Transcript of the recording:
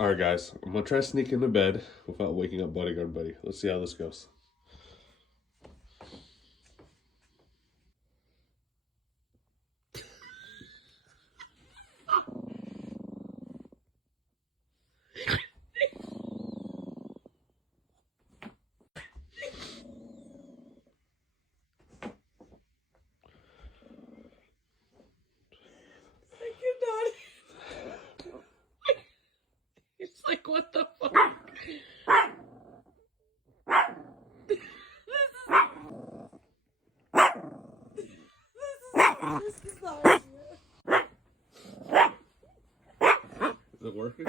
Alright guys, I'm gonna try to sneak into bed without waking up bodyguard buddy. Let's see how this goes. It's like, what the fuck? This is not Is it working?